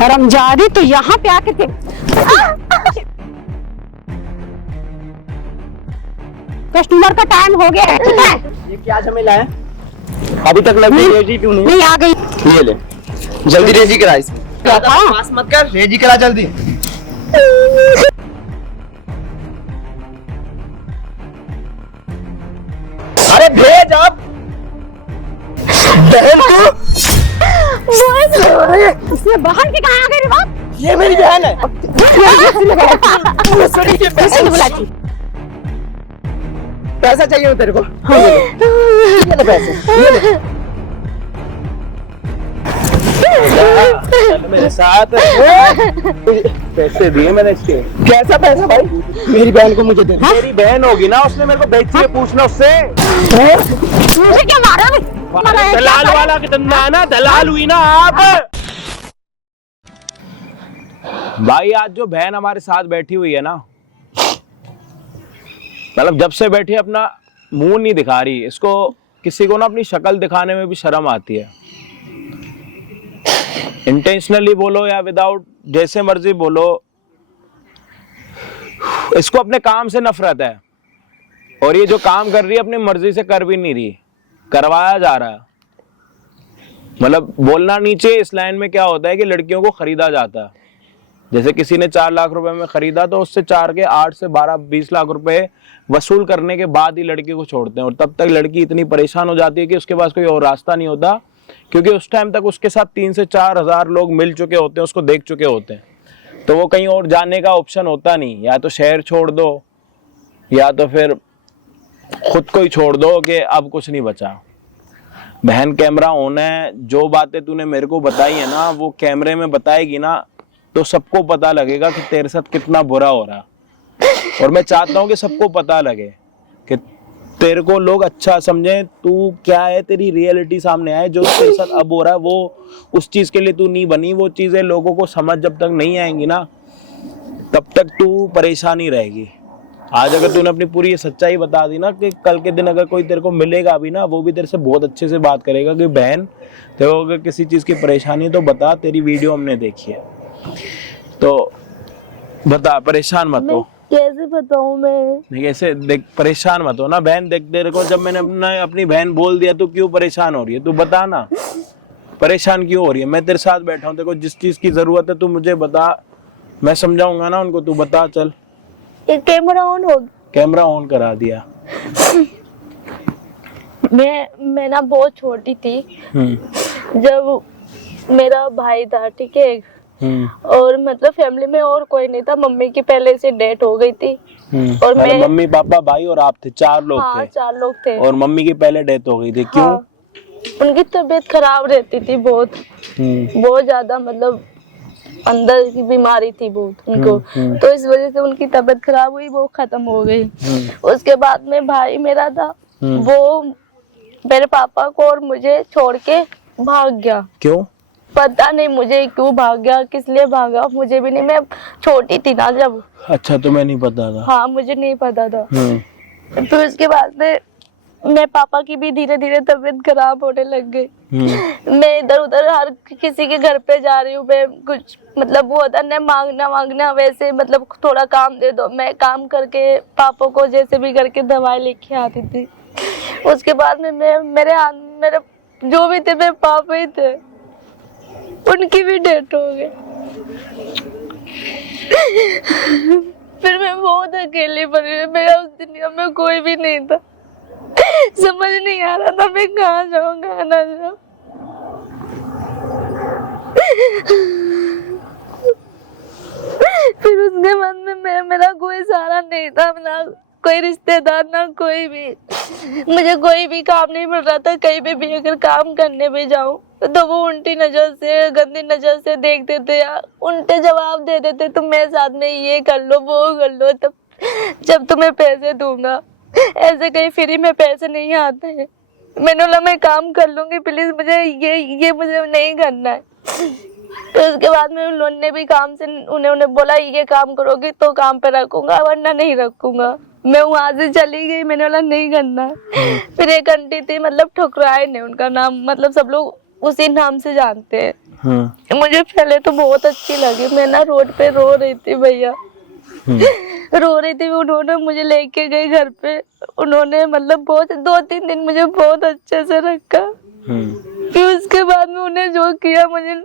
हरामजादी तो यहाँ पे आके थे। कस्टमर का टाइम हो गया है, ठीक है? ये क्या झमेला है? अभी तक लगी रेजी क्यों नहीं? नहीं आ गई। ये ले, जल्दी रेजी करा इसे। पास मत कर, रेजी करा जल्दी। अरे भेज अब। बहन को उसने बहन की कहाँ आ गई रे बाप? ये मेरी बहन है। पैसे नहीं बुलाती। पैसा चाहिए हो तेरे को? हाँ, ये ले पैसे, ये ले। चल मेरे साथ। पैसे दिए मैंने इसके। कैसा पैसा भाई? मेरी बहन को मुझे दे। मेरी बहन होगी ना, उसने मेरे को बेची है, पूछना उससे। मुझे क्या मारा? दलाल वाला का धंधा है ना, दलाल हुई ना आप। भाई आज जो बहन हमारे साथ बैठी हुई है ना, मतलब जब से बैठी अपना मुंह नहीं दिखा रही, इसको किसी को ना अपनी शक्ल दिखाने में भी शर्म आती है। इंटेंशनली बोलो या विदाउट, जैसे मर्जी बोलो, इसको अपने काम से नफरत है। और ये जो काम कर रही है अपनी मर्जी से कर भी नहीं रही, करवाया जा रहा है। मतलब बोलना नीचे, इस लाइन में क्या होता है कि लड़कियों को खरीदा जाता है। जैसे किसी ने 4 लाख रुपए में खरीदा तो उससे 4 के 8 से 12 20 लाख रुपए वसूल करने के बाद ही लड़की को छोड़ते हैं। और तब तक लड़की इतनी परेशान हो जाती है कि उसके पास कोई और रास्ता नहीं होता, क्योंकि उस टाइम तक उसके साथ 3 से 4 हजार लोग मिल चुके होते हैं, उसको देख चुके होते हैं। तो वो कहीं और जाने का ऑप्शन होता नहीं, या तो शहर छोड़ दो या तो फिर खुद को ही छोड़ दो कि अब कुछ नहीं बचा। बहन कैमरा ऑन है, जो बातें तूने मेरे को बताई है ना वो कैमरे में बताएगी ना तो सबको पता लगेगा कि तेरे साथ कितना बुरा हो रहा। और मैं चाहता हूँ कि सबको पता लगे कि तेरे को लोग अच्छा समझें, तू क्या है, तेरी रियलिटी सामने आए। जो तेरे साथ अब हो रहा है वो उस चीज के लिए तू नहीं बनी। वो चीजें लोगों को समझ जब तक नहीं आएंगी ना तब तक तू परेशानी रहेगी। आज अगर तूने अपनी पूरी ये सच्चाई बता दी ना, कि कल के दिन अगर कोई तेरे को मिलेगा भी ना, वो भी तेरे से बहुत अच्छे से बात करेगा कि बहन तेरे को अगर किसी चीज की परेशानी है तो बता, तेरी वीडियो हमने देखी है। तो बता, परेशान मत हो। कैसे बताऊं मैं? नहीं ऐसे देख, परेशान मत हो ना बहन। देख तेरे को जब मैंने अपनी बहन बोल दिया तो क्यों परेशान हो रही है? तू बता ना, परेशान क्यों हो रही है? मैं तेरे साथ बैठा हूँ, तेरे को जिस चीज की जरूरत है तू मुझे बता, मैं समझाऊंगा ना उनको। तू बता, चल। ये कैमरा ऑन हो? कैमरा ऑन करा दिया। मैं ना बहुत छोटी थी जब मेरा भाई था, ठीक है, और मतलब फैमिली में और कोई नहीं था। मम्मी की पहले से डेथ हो गई थी और मैं, मम्मी पापा भाई और आप थे, 4 लोग हाँ, थे। 4 लोग थे। और मम्मी की पहले डेथ हो गई थी, क्यों? हाँ, उनकी तबीयत खराब रहती थी बहुत ज्यादा, मतलब अंदर की बीमारी थी बहुत उनको। तो इस वजह से उनकी तबीयत खराब हुई, वो खत्म हो गई। उसके बाद में भाई मेरा था, वो मेरे पापा को और मुझे छोड़ के भाग गया। क्यों? पता नहीं मुझे क्यों भाग गया, किस लिए भागा मुझे भी नहीं, मैं छोटी थी ना जब। अच्छा, तुम्हें नहीं पता था? हाँ, मुझे नहीं पता था। तो उसके बाद में मैं पापा की भी धीरे धीरे तबीयत खराब होने लग गई। मैं इधर उधर हर किसी के घर पे जा रही हूँ, मैं कुछ मतलब वो होता न मांगना वैसे, मतलब थोड़ा काम दे दो। मैं काम करके पापा को जैसे भी करके दवाई लेके आती थी। उसके बाद में मेरे जो भी थे मेरे पापा ही थे, उनकी भी डेथ हो गई। फिर मैं बहुत अकेली पड़ी, मेरा उस दुनिया में कोई भी नहीं था। समझ नहीं आ रहा था मैं कहाँ जाऊँ कहाँ ना जाऊँ। फिर उसके बाद में मेरा कोई सहारा नहीं था, ना कोई रिश्तेदार, ना कोई भी। मुझे कोई भी काम नहीं मिल रहा था। कहीं पे भी अगर काम करने भी जाऊँ तो वो उल्टी नजर से, गंदी नजर से देखते थे, उल्टे जवाब दे देते, तुम मेरे साथ में ये कर लो वो कर लो, तब जब तुम्हें पैसे दूंगा। ऐसे कहीं फ्री में पैसे नहीं आते हैं। मैंने बोला मैं काम कर लूंगी, प्लीज मुझे ये मुझे नहीं करना है। तो उसके बाद में उन्होंने भी काम से उन्होंने बोला ये काम करोगी तो काम पे रखूंगा वरना नहीं रखूंगा। मैं वहां से चली गई, मैंने बोला नहीं करना। फिर एक आंटी थी, मतलब ठुकराए ने उनका नाम, मतलब सब लोग उसी नाम से जानते हैं। हम्म। मुझे पहले तो बहुत अच्छी लगी, मैं ना रोड पे रो रही थी भैया, रो रही थी। उन्होंने मुझे लेके गए घर पे, उन्होंने मतलब बहुत 2-3 दिन मुझे बहुत अच्छे से रखा। फिर उसके बाद में उन्हें जो किया मुझे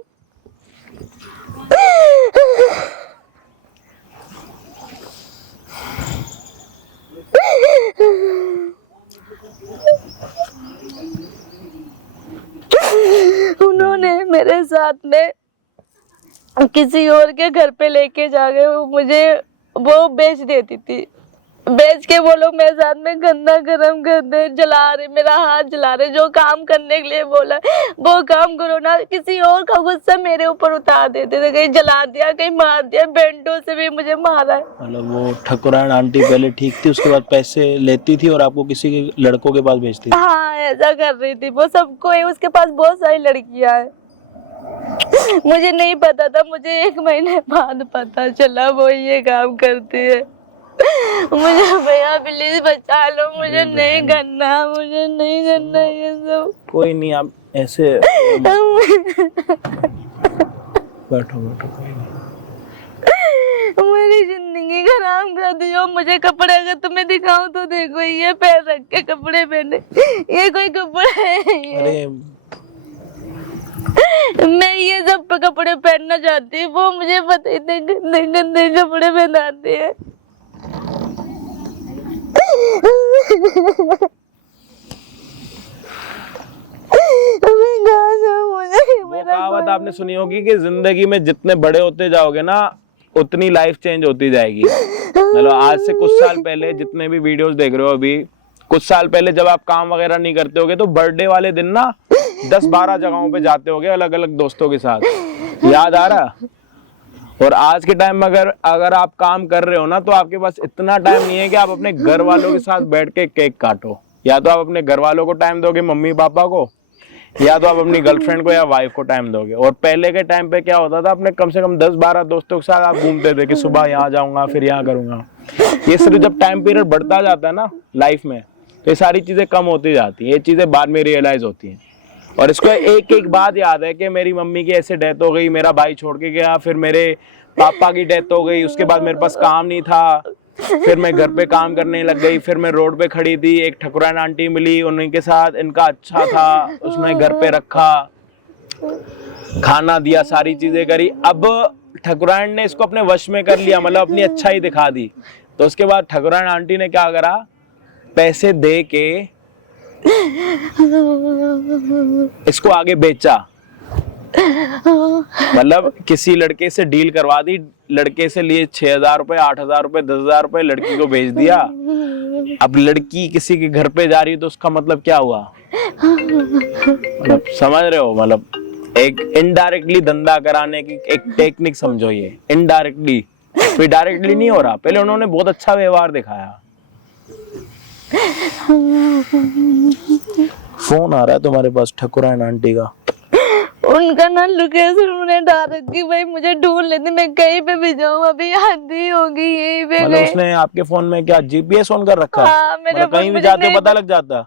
उन्होंने मेरे साथ में किसी और के घर पे लेके जा गए, मुझे वो बेच देती थी, बेच के वो लोग मेरे साथ में गंदा गरम करते, जला रहे, मेरा हाथ जला रहे। जो काम करने के लिए बोला वो काम करो ना, किसी और का गुस्सा मेरे ऊपर उतार देते थे, कहीं जला दिया, कहीं मार दिया, बेंटों से भी मुझे मारा है। मतलब वो ठकुराइन आंटी पहले ठीक थी, उसके बाद पैसे लेती थी और आपको किसी के लड़कों के पास भेजती थी? हाँ, ऐसा कर रही थी वो। सबको उसके पास बहुत सारी लड़कियां हैं, मुझे नहीं पता था, मुझे 1 महीने बाद पता चला वो ये काम करती है। मुझे भैया प्लीज बचा लो, मुझे नहीं करना, मुझे नहीं करना ये सब। कोई नहीं, आप ऐसे बैठो बैठो, कोई नहीं। मेरी जिंदगी खराब कर दी हो। मुझे कपड़े अगर तुम्हें दिखाऊं तो देखो, ये पैर रख के कपड़े पहने, ये कोई कपड़े है ये? अरे मैं ये सब कपड़े पहनना चाहती हूँ, वो मुझे पता ही नहीं गंदे गंदे कपड़े पहनाते हैं। वो कहावत आपने सुनी होगी कि जिंदगी में जितने बड़े होते जाओगे ना उतनी लाइफ चेंज होती जाएगी। मतलब आज से कुछ साल पहले जितने भी वीडियोस देख रहे हो, अभी कुछ साल पहले जब आप काम वगैरह नहीं करते होगे तो बर्थडे वाले दिन ना 10-12 जगहों पे जाते होगे अलग अलग दोस्तों के साथ, याद आ रहा? और आज के टाइम में अगर आप काम कर रहे हो ना तो आपके पास इतना टाइम नहीं है कि आप अपने घर वालों के साथ बैठ के केक काटो। या तो आप अपने घर वालों को टाइम दोगे, मम्मी पापा को, या तो आप अपनी गर्लफ्रेंड को या वाइफ को टाइम दोगे। और पहले के टाइम पे क्या होता था, अपने कम से कम 10-12 दोस्तों के साथ आप घूमते थे कि सुबह यहाँ जाऊंगा फिर यहाँ करूंगा। ये सिर्फ जब टाइम पीरियड बढ़ता जाता है ना लाइफ में तो ये सारी चीजें कम होती जाती हैं, ये चीजें बाद में रियलाइज होती हैं। और इसको एक एक बात याद है कि मेरी मम्मी की ऐसे डेथ हो गई, मेरा भाई छोड़ के गया, फिर मेरे पापा की डेथ हो गई, उसके बाद मेरे पास काम नहीं था, फिर मैं घर पे काम करने लग गई, फिर मैं रोड पे खड़ी थी, एक ठकुराइन आंटी मिली, उन्हीं के साथ इनका अच्छा था, उसने घर पे रखा, खाना दिया, सारी चीजें करी। अब ठकुराइन ने इसको अपने वश में कर लिया, मतलब अपनी अच्छाई दिखा दी। तो उसके बाद ठकुराइन आंटी ने क्या करा, पैसे दे के इसको आगे बेचा, मतलब किसी लड़के से डील करवा दी, लड़के से लिए 6,000 रुपए, 8,000 रुपए, 10,000 रुपए, लड़की को भेज दिया। अब लड़की किसी के घर पे जा रही है तो उसका मतलब क्या हुआ, मतलब समझ रहे हो? मतलब एक इनडायरेक्टली धंधा कराने की एक टेक्निक समझो, ये इनडायरेक्टली, फिर डायरेक्टली नहीं हो रहा। पहले उन्होंने बहुत अच्छा व्यवहार दिखाया। फोन आ रहा है तुम्हारे पास ठकुराइन आंटी का? उनका ना लोकेशन उन्हें डाल रखी, भाई मुझे ढूंढ लेते, मैं कहीं पे भी जाऊँ, अभी आधी होगी यहीं पे। मतलब उसने आपके फोन में क्या जीपीएस ऑन कर रखा? हाँ, मेरे मतलब कहीं भी जाते पता लग जाता?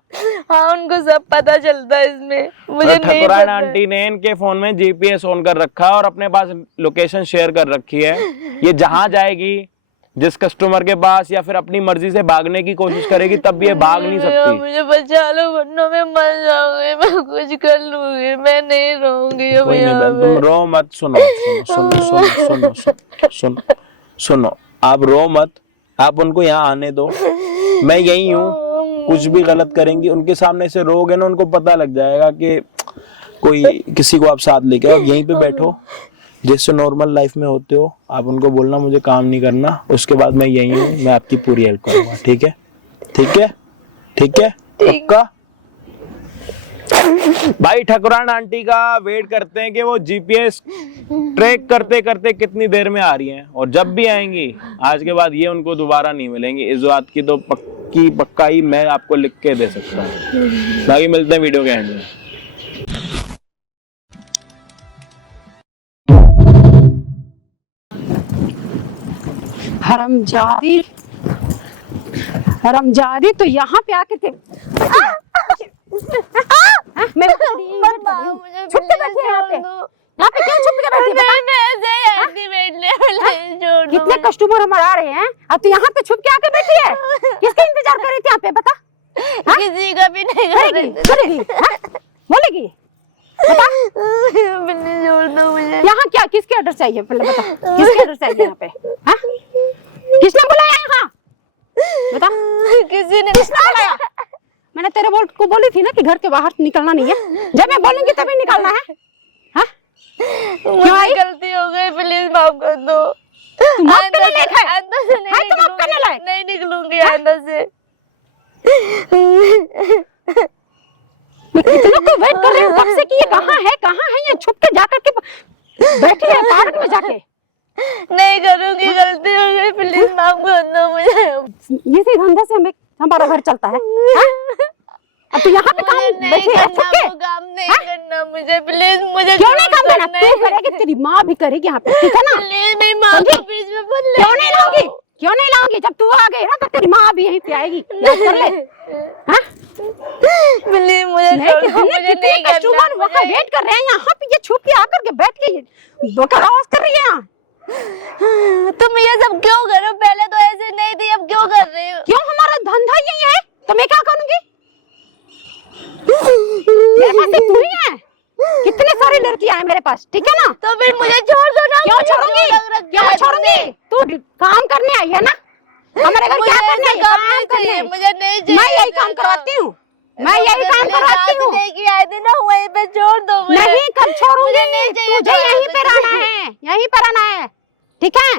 हाँ, उनको सब पता चलता है इसमें, मुझे नहीं ठकुराइन पता। आंटी ने इनके फोन में जीपीएस ऑन कर रखा और अपने पास लोकेशन शेयर कर रखी है। ये जहां जाएगी, जिस कस्टमर के पास, या फिर अपनी मर्जी से भागने की कोशिश करेगी तब भी ये भाग नहीं सकती। मुझे बचा लो वरना मैं मर जाऊंगी, मैं कुछ कर लूंगी, मैं नहीं रहूंगी। कोई नहीं, तुम रो मत, सुनो सुनो सुनो सुनो सुनो सुनो सुनो, आप रो मत, आप उनको यहाँ आने दो, मैं यही हूँ। कुछ भी गलत करेंगी उनके सामने से रोगे ना, उनको पता लग जाएगा कि कोई किसी को आप साथ लेके आओ। यहीं पे बैठो, जैसे नॉर्मल लाइफ में होते हो, आप उनको बोलना मुझे काम नहीं करना, उसके बाद मैं यही हूँ, मैं आपकी पूरी हेल्प करूंगा। ठीक है? ठीक है? ठीक है? पक्का? भाई ठकुराइन आंटी का वेट करते हैं कि वो जीपीएस ट्रैक करते करते कितनी देर में आ रही हैं, और जब भी आएंगी आज के बाद ये उनको दोबारा नहीं मिलेंगी। इस बात की तो पक्का ही मैं आपको लिख के दे सकता हूँ। बाकी मिलते हैं वीडियो के एंड में। हरमजादी तो यहाँ पे आके थे। हाँ? मैं छुप के बैठी है यहाँ पे क्यों छुप के बैठी है बता? कितने कस्टमर हमारे आ रहे हैं, अब तू यहाँ पे छुप के आके बैठी है, किसका इंतजार कर रही थी यहाँ पे बता? किसी का भी नहीं बोलेगी बोलेगी बता? बिल्ली छोड़ दो मुझे। यहाँ क्या किसके ऑर्डर चाहिए पहले बता, किसके ऑर्डर चाहिए यहाँ पे? हाँ? किसने बुलाया यहाँ बता? किसी ने किसने बुलाया? मैंने तेरे को बोली थी ना कि घर के बाहर निकलना नहीं है, जब मैं बोलूंगी तभी निकलना है। हाँ? मुझे गलती हो गई, प्लीज माफ कर दो। तुम माफ करने लायक है? आइंदा से नहीं है तुम माफ करने लायक? नहीं निकलूंगी आइंदा से। मैं कितना को वेट कर रही हूँ कब से कि ये कहाँ है ये छुप के जाकर के बैठी है पार्क में जाके। नहीं करूंगी, गलती हो गई, प्लीज माफ कर दो मुझे। इसी धंधे से हमारा घर चलता है। अब तू यहाँ पे काम बैठी है छुप के? काम नहीं करना मुझे, प्लीज मुझे क्यों नहीं काम करना? तू करेगी, तेरी माँ भी करेगी यहाँ पे, ठीक है ना? प्लीज मेरी माँ को बीच में मत ले। क्यों नहीं लाऊंगी? क्यों नहीं लाऊंगी? जब तू आ गई ना तो तेरी माँ भी यहीं पे आएगी, याद कर ले। हाँ? प्लीज मुझे कितने कस्टमर वहाँ वेट कर रहे हैं, यहाँ पे ये छुप के आकर के बैठ के बकर आवाज कर रही है यहाँ। तुम ये सब क्यों कर रहे हो? पहले तो ऐसे नहीं थी, अब क्यों कर रही हो? क्यों? हमारा धंधा यही है तो मैं क्या करूंगी? मेरे पास सिर्फ तू ही है, कितने सारी लड़कियां हैं मेरे पास, ठीक है ना? तो फिर मुझे छोड़ दो ना। क्यों छोड़ूंगी? क्यों छोड़ूंगी? तू काम करने आई है ना हमारे घर, क्या करने आई? काम करने। मुझे नहीं चाहिए, मैं यही काम करवाती हूँ, मैं यही काम करवाती हूँ। लेके आए थे ना, वहीं पे छोड़ दो मुझे। नहीं कब छोड़ूंगी, नहीं चाहिए, तुझे यहीं पे रहना है, यहीं पे रहना है, ठीक है?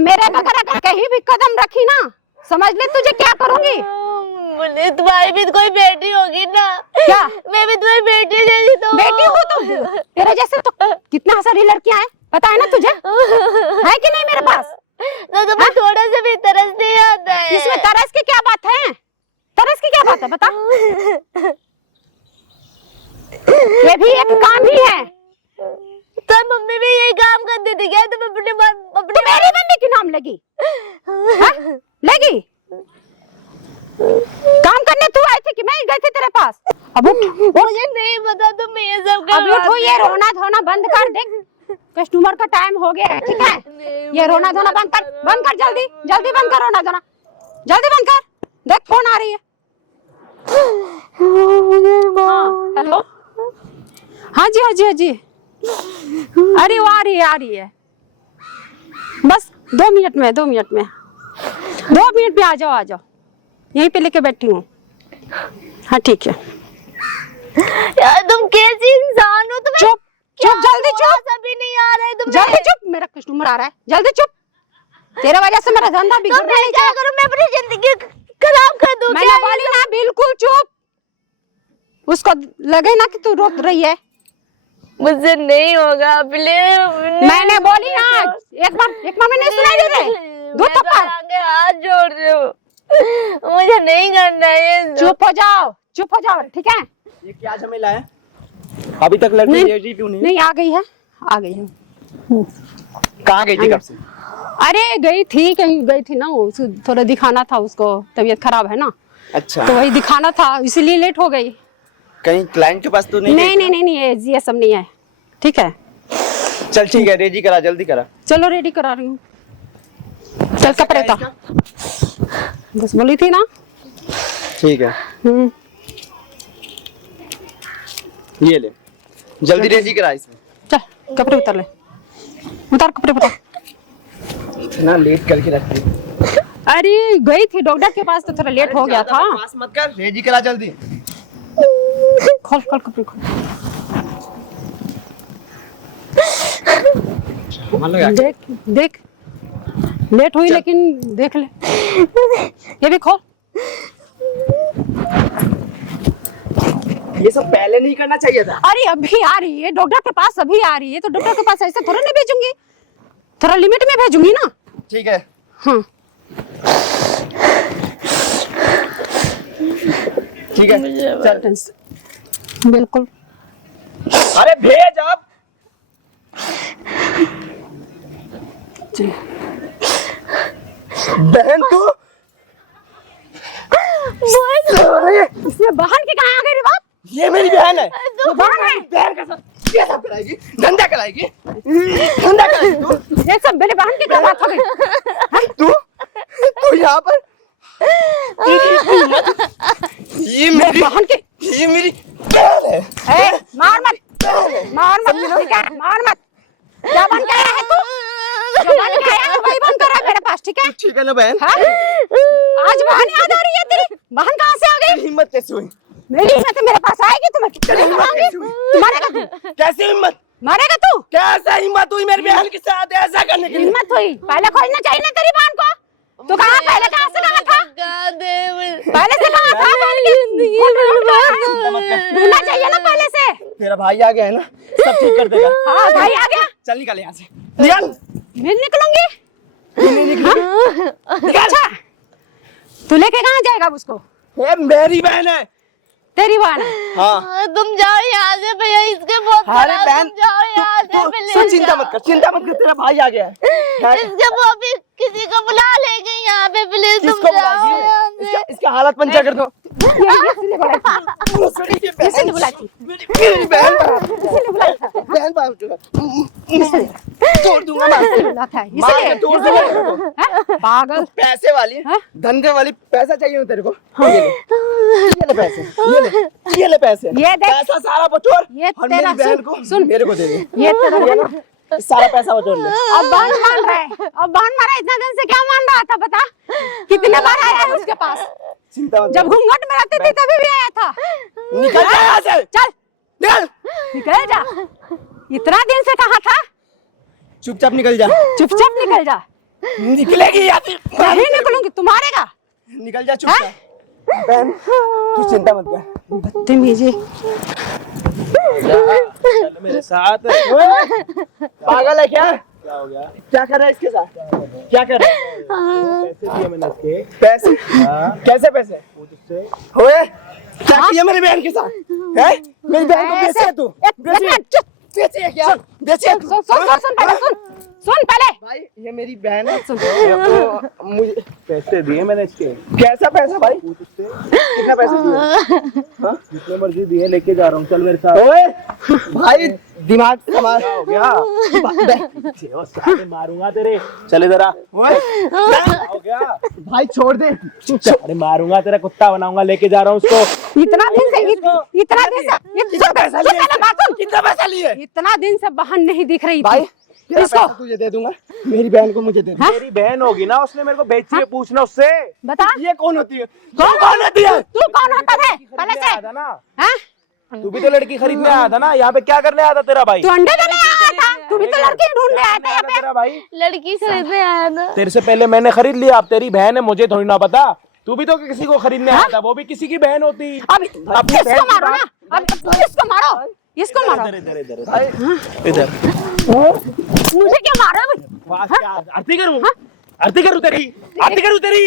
मेरे बगैर अगर कहीं भी कदम रखी ना, समझ ले तुझे क्या करूंगी। बोले तुम्हारी भी कोई बेटी होगी ना? क्या? मैं भी तुम्हारी बेटी जैसी तो बेटी हो तुम, तेरे जैसे तो कितना सारी लड़कियां हैं, पता है ना तुझे? है कि नहीं मेरे पास? तो तुम्हें थोड़ा सा भी तरस नहीं आता है? इसमें तरस की क्या बात है? तरस की क्या बात है बता? ये भी एक काम ही है। तो मम्मी भी यही काम करती थी क्या? तुम अपने तो मेरी मम्मी की नाम लगी? लगी? काम करने तू आई थी कि मैं गई थी तेरे पास? अब उठ, मुझे नहीं पता तुम ये सब कर। अब उठो, ये रोना धोना बंद कर, देख कस्टमर का टाइम हो गया है, ठीक है? ये रोना धोना बंद कर जल्दी जल्दी बंद कर, रोना धोना जल्दी बंद कर, देख फोन आ रही है। हाँ हेलो, हाँ जी, अरे वो आ रही है, बस 2 मिनट में आ जाओ, यहीं पे लेके बैठी हूँ। हाँ ठीक है। यार तुम कैसी इंसान हो? तुम्हें चुप जल्दी चुप, अभी नहीं आ रहा है तुम्हें? जल्दी चुप, मेरा कस्टमर आ रहा है, जल्दी चुप, तेरे वजह से मेरा धंधा बिगड़ रहा है। क्या करूं? मैं अपनी जिंदगी खराब कर दूं? मैंने बोली ना बिल्कुल चुप, उसको लगे ना कि तू रो रही है। मुझसे नहीं होगा, प्लीज। मैंने बोली ना, एक बार मैंने सुनाई दे रहे दो थप्पड़। हाथ जोड़ रही हूँ, मुझे नहीं करना है। चुप हो जाओ, ठीक है? ये क्या झमेला है? अभी तक लड़की रेडी क्यों नहीं? आ गई है। कहाँ गई थी कब से? अरे गई थी ना, उसको थोड़ा दिखाना था, उसको तबीयत खराब है ना। अच्छा, तो वही दिखाना था, इसीलिए लेट हो गई। कहीं क्लाइंट के पास तो नहीं? नहीं, ये सब नहीं है, ठीक है? चल ठीक है, रेडी करा, जल्दी करा। चलो रेडी करा रही हूँ, चल कपड़े था, बस बोली थी ना। ठीक है, ये ले, जल्दी रेडी करा इसमें। चल कपड़े उतार कपड़े उतार। इतना लेट करके रखती है। अरे गई थी डॉक्टर के पास तो थोड़ा लेट हो गया था। पास मत कर, रेडी करा जल्दी। खोल कपड़े खोल। देख लेट हुई लेकिन देख ले, ये भी खोल। ये सब पहले नहीं करना चाहिए था। अरे अभी आ रही है डॉक्टर के पास, अभी आ रही है तो डॉक्टर के पास ऐसे थोड़ा नहीं भेजूंगी, थोड़ा लिमिट में भेजूंगी ना। ठीक है, हाँ ठीक है, चल। बिल्कुल। अरे भेज अब। बहन तू इसमें बहन की कहाँ आ गई रे? ये मेरी बहन है। तो बहन है। बहन का साथ ये सब कराएगी, धंधा कराएगी, धंधा कराएगी तू। ये सब मेरे बहन की क्या बात हो गई? तू यहाँ पर ये मेरी बहन की ये मेरी बहन है। मार मत, ठीक है? मार मत। क्या बन के आया है तू? जो बन के आया है वही बन कर रहा है मेरे पास, ठीक है? ठीक है ना बहन? हाँ? आज बहन याद आ रही है तेरी? बहन कहाँ से आ गई? हिम्मत कैसे हुई? मेरी हिम्मत मेरे पास आएगी तो मैं तेरी हिम्मत कैसे हुई? तू मारेगा तू? कैसे हिम्मत? मारेगा तू? कैसे हिम्मत हुई मेरी बहन के साथ ऐसा करने के लिए? हिम्मत हुई? पहले खोजना चाहिए ना तेरी बहन को। तू कहाँ पहले कहाँ से कहाँ था? पहले से कहाँ था? ढूंढना चाहिए ना पहले से। तेरा भाई आ गया है ना, सब ठीक कर देगा। हाँ भाई आ गया। चल निकल यहाँ से, निकल। मैं निकलूंगी। हाँ? अच्छा तू लेके कहाँ जाएगा उसको? ये मेरी बहन है। तेरी बहन है? हाँ तुम जाओ यहाँ से भैया, इसके बहुत अरे बड़ा, बहन, तुम जाओ यहाँ से तू प्लीज चिंता मत कर, चिंता मत कर, तेरा भाई आ गया है। इसके वो अभी किसी को बुला लेंगे यहाँ पे, प्लीज तुम किसको जाओ बुलाइए? यहाँ से। इसका हालत पंचा कर दो। इसलिए बुलाई थी। इसलिए बुलाई थी। मेरी बहन इसलिए बुलाई था। बहन तोड़ दूंगा मैं। बुला था मार के इसलिए। तोड़ दूंगा तेरे को। हैं? पागल। पैसे वाली, हाँ? धंधे वाली, पैसा चाहिए तेरे को? ये ले पैसे, ये ले पैसे। ये देख। पैसा सारा बटोर ये और तेरा मेरी बहन को सुन। मेरे को दे दे। ये तेरा सारा पैसा बटोर ले। अब बहन मान रहा है। अब बहन मारा इतना दिन से क्या मान रहा था बता? कितने बार आया है उसके पास? चिंता मत जब घूंघट में रहती थी तभी भी आया था। निकल जा यहाँ से, चल निकल। निकल जा। इतना दिन से कहाँ था? चुपचाप निकल जा। चुपचाप निकल जा। निकलेगी या फिर नहीं निकलूंगी, तू मारेगा। निकल जा चुपचाप। बहन तू चिंता मत कर। बदतमीजी। चल मेरे साथ। पागल है क्या? क्या हो गया? क्या कर रहा है इसके साथ? क्या कर रहा है? पैसे दिए मैंने इसके। पैसे? कैसे पैसे? तुझसे ओए क्या किया मेरी बहन के साथ? है? मेरी बहन को बेची है तू? बेची है? बेची है क्या? बेची है तू? सुन पहले सुन पहले। भाई ये मेरी बहन है। तो मुझे पैसे दिए मैंने इसके। कैसा पैसा भाई? तुझसे कितना पैसा दिया? हाँ? जितने मर्जी दिए लेके जा रहा हूँ, चल मेरे साथ। ओए भाई दिमाग संभाल। क्या हो गया? साले मारूंगा तेरे। चल इधर आ। ओए क्या हो गया? भाई छोड़ दे। अरे मारूंगा तेरा, कुत्ता बनाऊंगा, लेके जा रहा हूँ उसको। इतना दिन से कितना पैसा लिए? कितना पैसा लिए? इतना दिन से बहन नहीं दिख रही भाई थी। तेरा इसको पैसा तुझे दे दूंगा, मेरी बहन को मुझे दे दे। मेरी बहन होगी ना, उसने मेरे को बेची है, पूछना उससे। बता ये कौन होती है? कौन होती है? तू कौन होता है पहले से? आया था ना, हैं? तू भी तो लड़की खरीदने आया था ना, यहाँ पे क्या करने आया था तेरा भाई? तू अंडे देने आया था? तू भी तो लड़की ढूंढने आया था यहाँ पे। तेरा भाई लड़की खरीदने आया था। तेरे से पहले मैंने खरीद लिया, अब तेरी बहन है, मुझे थोड़ी ना पता। तू भी तो किसी को खरीदने आया था, वो भी किसी की बहन होती। अब इसको मारो ना, अब इसको मारो, इसको मारो। इधर इधर इधर इधर। मुझे क्या मारो? वाह, क्या आरती करूं? आरती करूं तेरी? आरती करूं तेरी?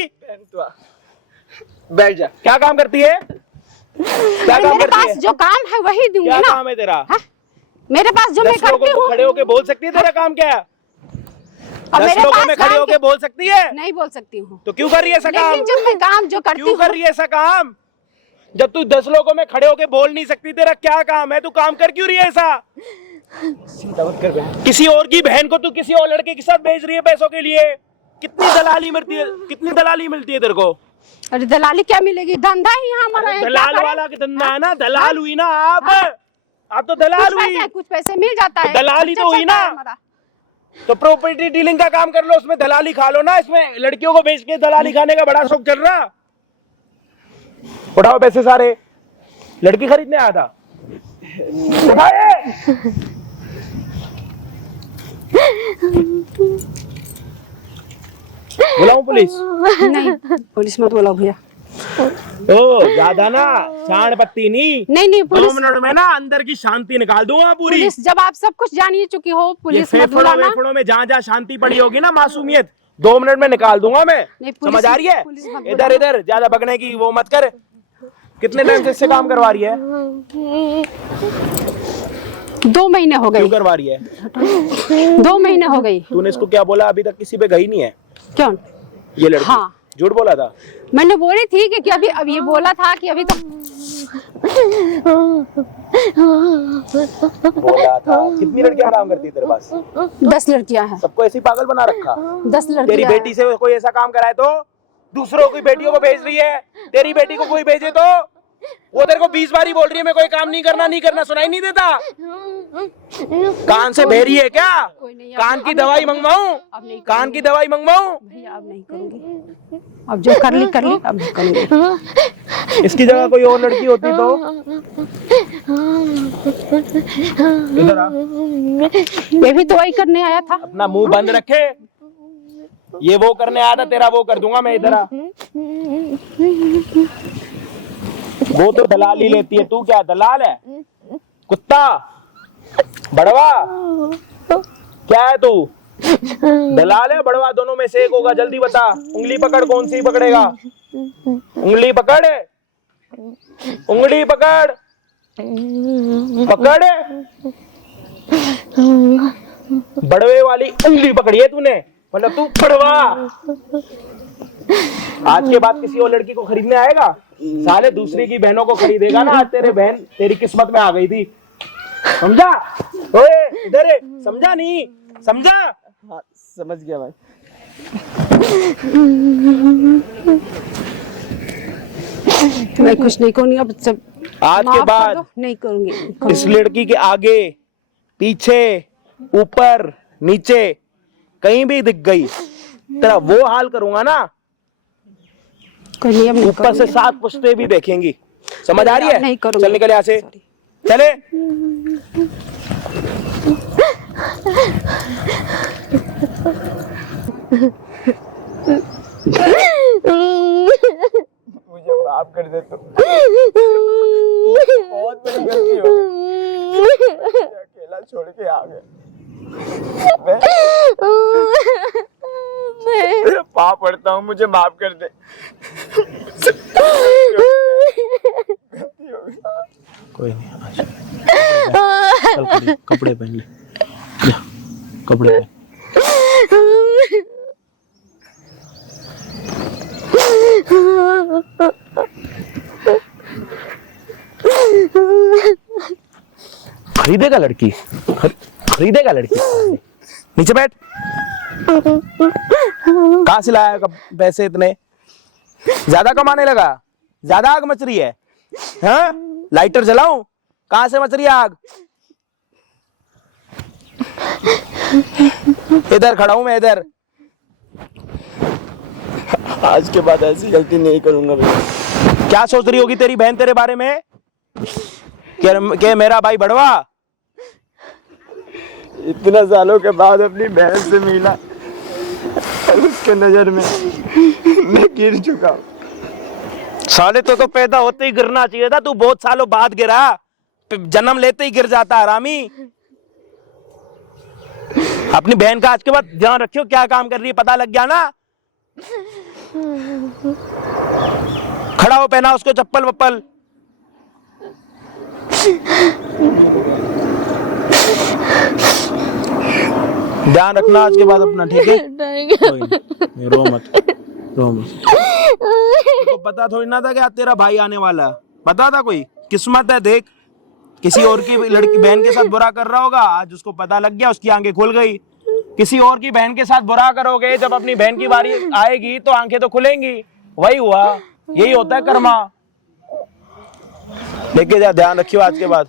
बैठ जा। क्या काम करती है? क्या काम मेरे करती पास है? जो काम है वही दूंगी क्या ना। काम है तेरा? हाँ? मेरे पास जो मैं 10 लोगों करती को हूँ। खड़े होके बोल सकती है तेरा काम क्या है? अब 10 मेरे लोगों पास में खड़े काम होके बोल सकती है? नहीं बोल सकती हूँ, तो क्यों कर रही है ऐसा काम? लेकिन जो मैं काम जो करती क्यों हूँ। कर रही है ऐसा काम? जब तू 10 लोगों में खड़े होके बोल नहीं सकती, तेरा क्या काम है? तू काम कर क्यों रही है ऐसा? चिंता मत कर बहन। किसी और की बहन को तू किसी और लड़के के साथ भेज रही है पैसों के लिए। कितनी दलाली मिलती है, कितनी दलाली मिलती है तेरे को? अरे दलाली क्या मिलेगी? धंधा ही हमारा है। दलाल वाला का धंधा है ना, दलाल हुई ना आप तो दलाल हुई। कुछ पैसे मिल जाता है, दलाल ही तो हुई चलता है ना। हमारा। तो प्रॉपर्टी डीलिंग का काम कर लो, उसमें दलाली खा लो ना। इसमें लड़कियों को बेच के दलाली खाने का बड़ा शौक चल रहा। उठाओ पैसे सारे, लड़की खरीदने आया था। उठाए। बुलाऊं पुलिस? नहीं पुलिस मत बुलाओ भैया। ओ ज्यादा ना चाण पत्ती नहीं। नहीं 2 पुलिस, मिनट में ना अंदर की शांति निकाल दूंगा पूरी। पुलिस जब आप सब कुछ जान ही चुकी हो, ये पुलिस मत फेफड़ों बुलाना। वेफड़ों में जहाँ जहाँ शांति पड़ी होगी ना, मासूमियत, 2 मिनट में निकाल दूंगा मैं। नहीं, पुलिस- समझ आ रही है? पुलिस मत इधर इधर ज्यादा बगने की वो मत कर। कितने टाइम से इससे काम करवा रही है? 2 महीने हो क्यों गए। करवा रही है? 2 महीने हो गई। तूने इसको क्या बोला? अभी तक किसी पे गई नहीं है क्यों? ये लड़की। हाँ झूठ बोला था? मैंने बोली थी कि अभी अब ये बोला था कि अभी तो बोला था। कितनी लड़कियां काम करती है तेरे पास? 10 लड़कियां हैं। सबको ऐसी पागल बना रखा। 10 तेरी लड़कियां बेटी से कोई ऐसा काम कराए तो दूसरों की बेटियों को भेज रही है, तेरी बेटी को कोई भेजे तो वो तेरे को 20 बारी बोल रही है मैं कोई काम नहीं करना, सुनाई नहीं देता? कान से बहरी है क्या? कान की दवाई मंगवाऊं? कान की दवाई मंगवाऊं? भैया अब नहीं करूंगी, अब जो कर ली अब नहीं करूंगी। इसकी जगह कोई और लड़की होती तो? इधर आ। ये भी तो वही करने आया था। अपना मुंह बंद रखे, ये वो करने आया था, तेरा वो कर दूंगा मैं। इधर आ। वो तो दलाली लेती है, तू क्या दलाल है? कुत्ता बड़वा क्या है तू? दलाल है बड़वा? दोनों में से एक होगा, जल्दी बता। उंगली पकड़, कौन सी पकड़ेगा? उंगली पकड़, उंगली पकड़, पकड़। बड़वे वाली उंगली पकड़ी है तूने, मतलब तू बड़वा। आज के बाद किसी और लड़की को खरीदने आएगा, साले दूसरी की बहनों को खरीदेगा ना। आज तेरे बहन तेरी किस्मत में आ गई थी, समझा? ओए इधर है, समझा नहीं? समझा? हाँ समझ गया भाई। मैं कुछ नहीं करूंगी अब सब। आज के माफ कर बाद दो, नहीं करूंगी। इस लड़की के आगे पीछे ऊपर नीचे कहीं भी दिख गई, तेरा वो हाल करूंगा ना, कोई नहीं, अब नहीं ऊपर से 7 पुश्ते भी देखेंगी। समझ आ रही है? नहीं करूंगी। चल निकल यहाँ से, चले। मुझे माफ कर दे तू, बहुत बड़ी गलती हो गई, अकेला छोड़ के आ गया। मैं पाप पड़ता हूँ, मुझे माफ कर दे। कोई नहीं, आ जा। चल कपड़े पहन ले, जा, कपड़े पहन। खरीदेगा लड़की, खरीदेगा लड़की। नीचे बैठ। कहाँ से लाया पैसे इतने? ज्यादा कमाने लगा? ज्यादा आग मच रही है? हाँ? लाइटर जलाऊं? कहाँ से मच रही है आग? इधर खड़ा हूं मैं, इधर। आज के बाद ऐसी गलती नहीं करूंगा भैया। क्या सोच रही होगी तेरी बहन तेरे बारे में कि मेरा भाई बड़वा? इतना सालों के बाद अपनी बहन से मिला, उसके नजर में मैं गिर चुका हूँ। साले तो पैदा होते ही गिरना चाहिए था, तू बहुत सालों बाद गिरा, जन्म लेते ही गिर जाता हरामी। अपनी बहन का आज के बाद ध्यान रखियो, क्या काम कर रही है पता लग गया ना। खड़ा हो, पहना उसको चप्पल वप्पल। ध्यान रखना आज के बाद अपना, ठीक है? कोई नहीं, रो मत, रो मत। तो पता थोड़ी ना था कि आज तेरा भाई आने वाला है, पता था? कोई किस्मत है, देख किसी और की लड़की बहन के साथ बुरा कर रहा होगा, आज उसको पता लग गया, उसकी आंखें खुल गई। किसी और की बहन के साथ बुरा करोगे, जब अपनी बहन की बारी आएगी तो आंखें तो खुलेंगी। वही हुआ, यही होता है कर्मा। लेके जा, ध्यान रखियो आज के बाद।